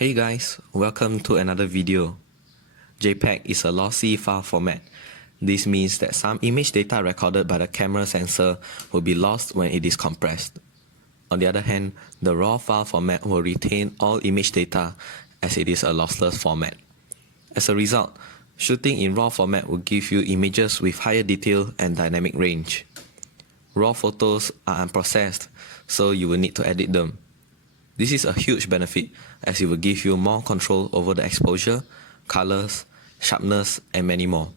Hey guys, welcome to another video. JPEG is a lossy file format. This means that some image data recorded by the camera sensor will be lost when it is compressed. On the other hand, the RAW file format will retain all image data as it is a lossless format. As a result, shooting in RAW format will give you images with higher detail and dynamic range. RAW photos are unprocessed, so you will need to edit them. This is a huge benefit as it will give you more control over the exposure, colors, sharpness, and many more.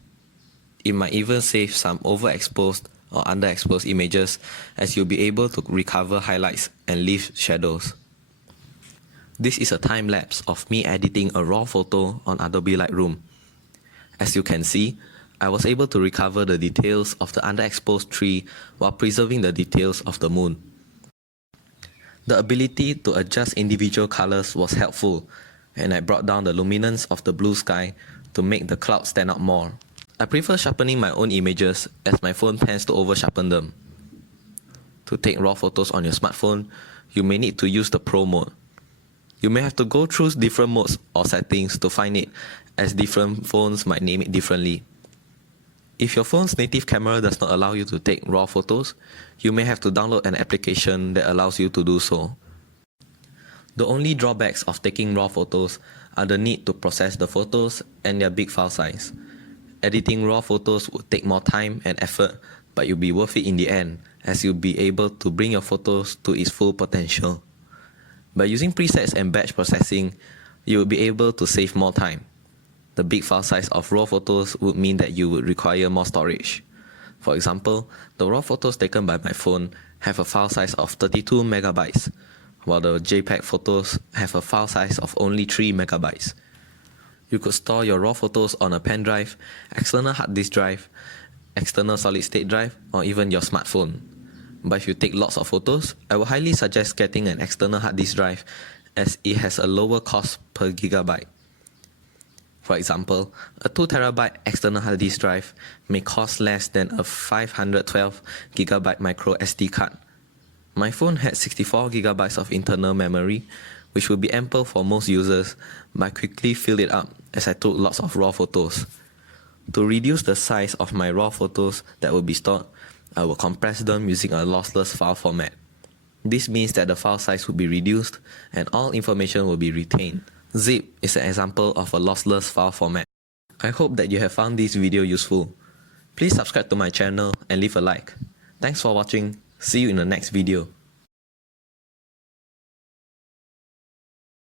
It might even save some overexposed or underexposed images as you'll be able to recover highlights and leave shadows. This is a time lapse of me editing a RAW photo on Adobe Lightroom. As you can see, I was able to recover the details of the underexposed tree while preserving the details of the moon. The ability to adjust individual colors was helpful, and I brought down the luminance of the blue sky to make the clouds stand out more. I prefer sharpening my own images as my phone tends to over-sharpen them. To take RAW photos on your smartphone, you may need to use the Pro mode. You may have to go through different modes or settings to find it, as different phones might name it differently. If your phone's native camera does not allow you to take RAW photos, you may have to download an application that allows you to do so. The only drawbacks of taking RAW photos are the need to process the photos and their big file size. Editing RAW photos would take more time and effort, but you'll be worth it in the end, as you'll be able to bring your photos to its full potential. By using presets and batch processing, you will be able to save more time. The big file size of RAW photos would mean that you would require more storage. For example, the RAW photos taken by my phone have a file size of 32 megabytes, while the JPEG photos have a file size of only 3 megabytes. You could store your RAW photos on a pen drive, external hard disk drive, external solid state drive, or even your smartphone. But if you take lots of photos, I would highly suggest getting an external hard disk drive as it has a lower cost per gigabyte. For example, a 2TB external hard disk drive may cost less than a 512GB micro SD card. My phone had 64GB of internal memory, which would be ample for most users, but I quickly filled it up as I took lots of RAW photos. To reduce the size of my RAW photos that will be stored, I will compress them using a lossless file format. This means that the file size will be reduced and all information will be retained. Zip is an example of a lossless file format. I hope that you have found this video useful. Please subscribe to my channel and leave a like. Thanks for watching. See you in the next video.